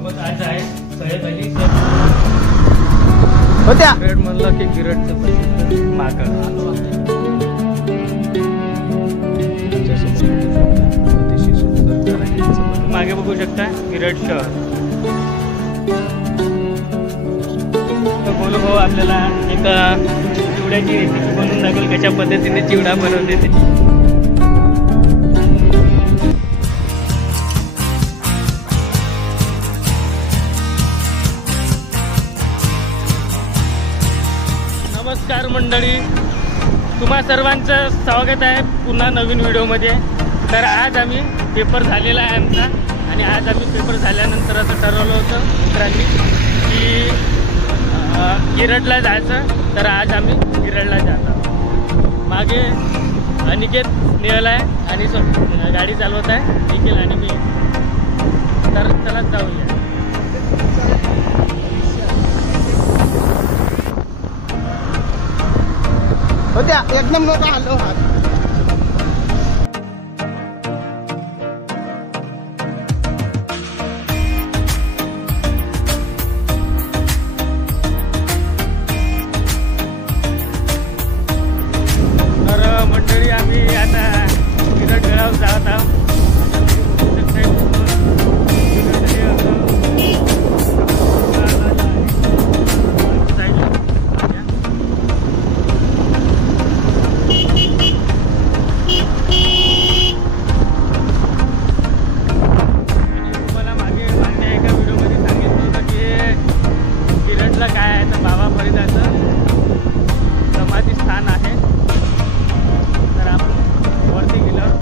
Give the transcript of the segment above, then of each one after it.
सोबत आज आहे सय्यद अली होत्या गिरड म्हणलं की गिरडचं माकड मागे बघू शकता गिरड शहर. तर बोलू भाऊ आपल्याला एक चिवड्याची रेसिपी बनवून दाखवेल कशा पद्धतीने चिवडा बनवते ते. नमस्कार मंडळी, तुम्हा सर्वांचं स्वागत आहे पुन्हा नवीन व्हिडिओमध्ये. तर आज आम्ही पेपर झालेला आहे आमचा आणि आज आम्ही पेपर झाल्यानंतर असं ठरवलं होतं मित्रांनी की गिरडला जायचं. तर आज आम्ही गिरडला जातो. मागे अनिकेत निघाला आहे आणि गाडी चालवत आहे निखिल आणि मी. तर चला जाऊया. होत्या एकदम मोठा हल्लो हात. तर मंडळी आम्ही आता गिरड गडावर जात आहोत. काय आहे तर बाबा फरीदाचं समाधी स्थान आहे. तर आपण वरती गेल्यावर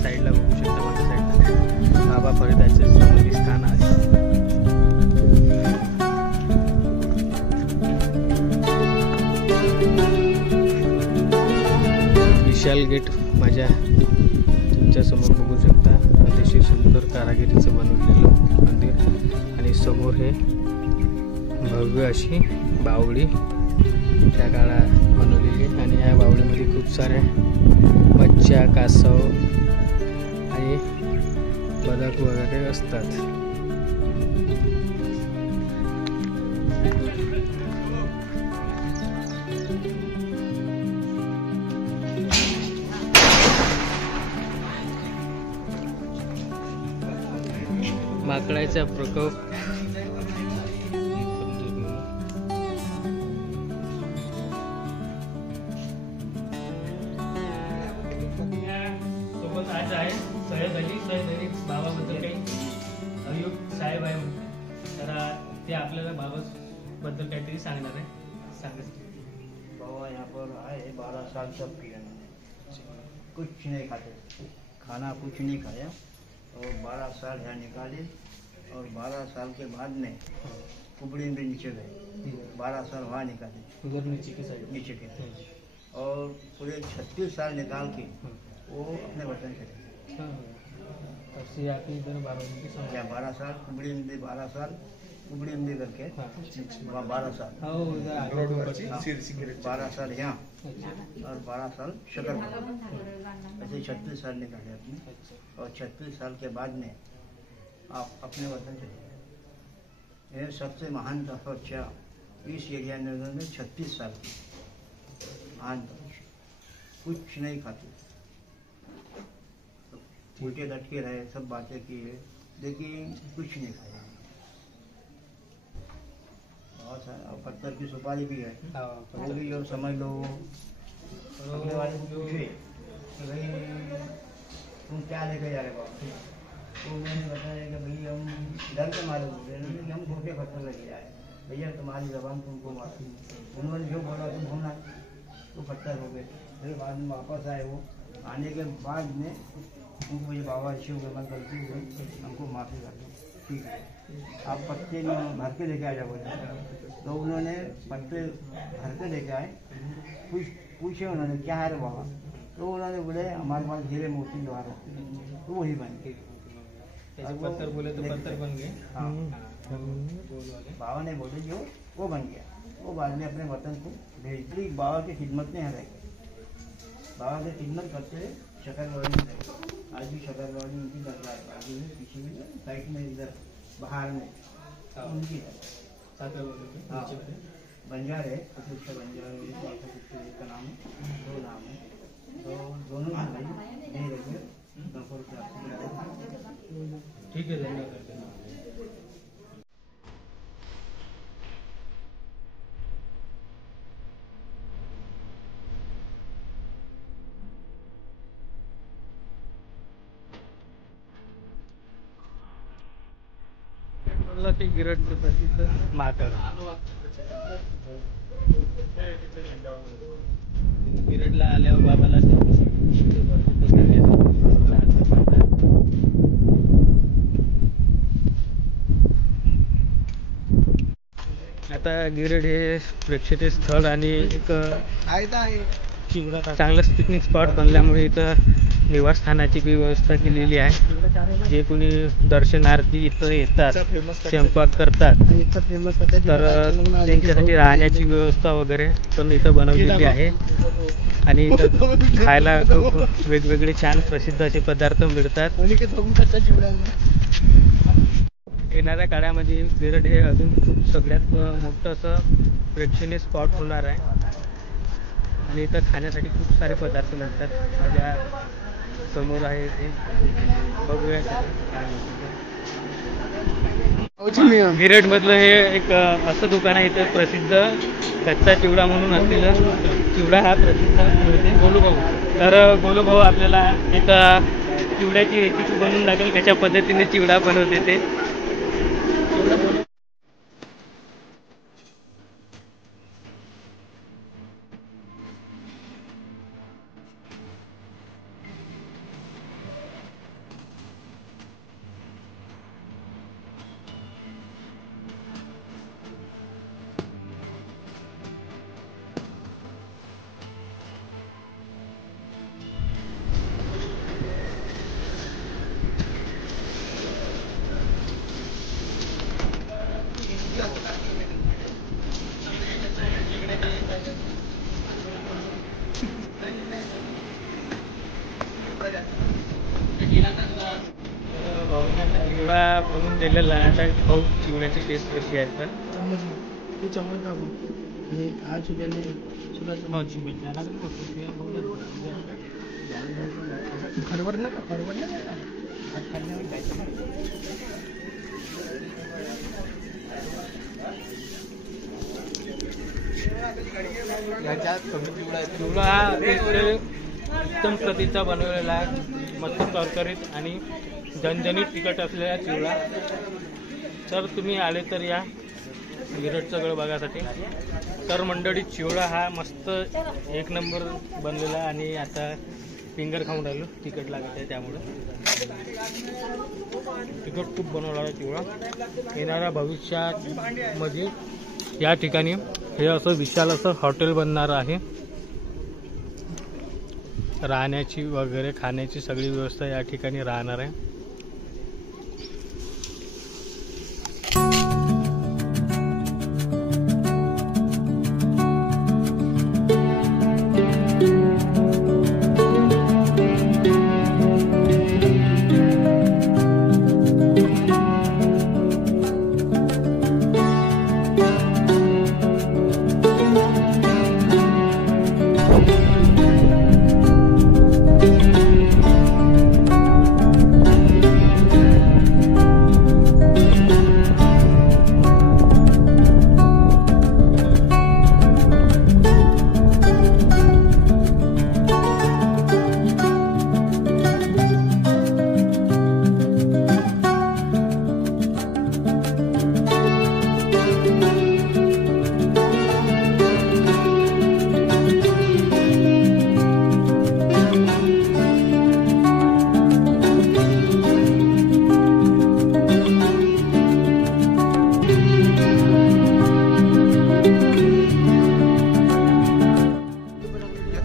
साईडला बघू शकता. माझ्या साईडला बाबा फरीदाचे समाधी स्थान आहे. विशाल गेट माझ्या तुमच्या समोर बघू शकता. अतिशय सुंदर कारागिरीचं बनवलेलं मंदिर आणि समोर हे भव्य अशी बावडी त्या काळात बनवलेली आणि या बावडीमध्ये खूप साऱ्या मच्छ्या, कासव आणि बदक वगैरे असतात. माकडाचा प्रकोप सोबत आज आहे सय्यद अली बाबाबद्दल काही अयुब साहेब आहे. तर ते आपल्याला बाबाबद्दल काहीतरी सांगणार आहे. सांगायचं बाबा यहाँ पर आए 12 साल सब किया, कुछ नहीं खाते, खाना कुछ नहीं खाया और 12 साल यहाँ निकाले और 12 साल के बाद में कुबड़ी में नीचे गए. 12 साल वहाँ निकाले उधर नीचे की साइड नीचे के, और पूरे 36 साल निकाल के वो अपने वतन चले। तब से आके इधर 12 की क्या 12 साल कुबड़ी में 12 साल कुबड़ी में करके वहाँ 12 साल, 12 साल यहाँ और 12 साल शकर में, ऐसे 36 साल निकाले अपने। और 36 साल के बाद में आप अपने वतन चले गए। यह सबसे महान तपस्या इस एरिया में उन्होंने 36 साल की महान तपस्या, कुछ नहीं खाते, उल्टे लटके रहे, सब बातें किए, लेकिन कुछ नहीं खाया। बहुत सारा पत्थर की सुपारी भी है, वो भी जो समझ लो अपने वाले को पूछे भाई तुम क्या लेके जा रहे बाबा, तो मैंने बताया कि भाई हम डर के मारे बोल रहे हैं कि हम छोटे पत्थर लेके जाए, भैया तुम्हारी जबान तुमको मारती। उन्होंने जो बोला तुम होना तो पत्थर हो गए। फिर बाद में वापस आए, वो आने के बाद में उनको मुझे बाबा ऋषि हो गया, गलती हो गई, हमको माफ़ी कर दो, ठीक है आप पत्ते भर के लेके आ जाओ। तो उन्होंने पत्ते भर के लेके आए, पूछे उन्होंने क्या है रे बाबा, तो उन्होंने बोले हमारे पास हीरे मोती द्वार है, तो वही बन गए। पत्थर बोले तो पत्थर बन गए। हाँ बाबा ने बोले जो वो बन गया, वो बाद में अपने वतन को भेज दी। बाबा की खिदमत में रहे, बाबा की खिदमत करते हुए शकरवाड़ी में रहे। आज भी शकरवाड़ी उनकी दरगाह है, आगे में पीछे में साइड में इधर बाहर में उनकी है। हाँ बंजारे कुछ बंजारे का नाम है, 2 नाम है, तो दोनों भाई नहीं रहे। ठीक है धन्यवाद। ते गिरडचं प्रसिद्ध माकड, गिरडला आल्यावर बाबाला आता गिरड हे प्रेक्षणीय स्थळ आणि एक चांगलं पिकनिक स्पॉट बनल्यामुळे इथं निवासस्थानाची व्यवस्था केलेली आहे। जे कोणी दर्शनार्थी इथं येतात, स्वयंपाक करतात, तर त्यांच्यासाठी राहण्याची व्यवस्था वगैरे पण इथं बनवलेली आहे। आणि इथं खायला वेगवेगळे छान प्रसिद्ध असे पदार्थ मिळतात। येणाऱ्या काळामध्ये गिरड हे अजून खूप सगळ्यात मोठं असं प्रेक्षणीय स्पॉट होणार आहे आणि इथं खाण्यासाठी खूप सारे पदार्थ मिळतात। माझ्या समोर आहे ते बघूया गिरड मधलं हे एक असं दुकान आहे। इथं प्रसिद्ध कच्चा चिवडा म्हणून असलेला चिवडा हा प्रसिद्ध मिळते गोलूभाऊ। तर गोलूभाऊ आपल्याला इथं चिवड्याची रेसिपी बनवून दाखवेल, कशा पद्धतीने चिवडा बनवते ते। चिवडा बनवून दिलेला आहे। आता भाऊ चिवड्याची टेस्ट कशी आहे तर चमच दाबू हे आज फरवड ना चिवडा हा उत्तम प्रतीचा बनवलेला आहे, मस्त करकरीत आणि झणझणीत तिखट असलेला चिवडा। तर तुम्ही आले तर या गिरडचं गड बघासाठी। तर मंडळी चिवडा हा मस्त 1 नंबर बनलेला आणि आता फिंगर खाऊन राहिलो, तिखट लागत आहे त्यामुळे तिखट खूप बनवलेला चिवडा। येणाऱ्या भविष्यात मध्ये या ठिकाणी हे असं विशाल असं हॉटेल बनणार आहे. राहण्याची वगैरे खाण्याची सगळी व्यवस्था या ठिकाणी राहणार आहे.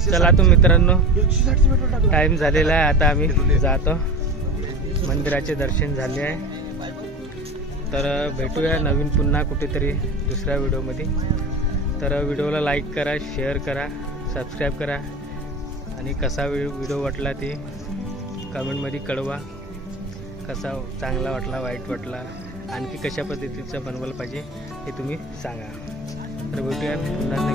चला तो मित्रांनो, टाइम झालेला आहे. आता आम्ही जातो. मंदिराचे दर्शन झाले आहे. तर भेटूया नवीन पुन्हा कुठेतरी दुसऱ्या व्हिडिओमध्ये. तर व्हिडिओला लाईक करा, शेअर करा, सबस्क्राईब करा आणि कसा व्हिडिओ वाटला ते कमेंटमध्ये कळवा. कसा चांगला वाटला, वाईट वाटला, आणखी कशा पद्धतीचा बनवायला पाहिजे हे तुम्ही सांगा. तर भेटूया पुन्हा.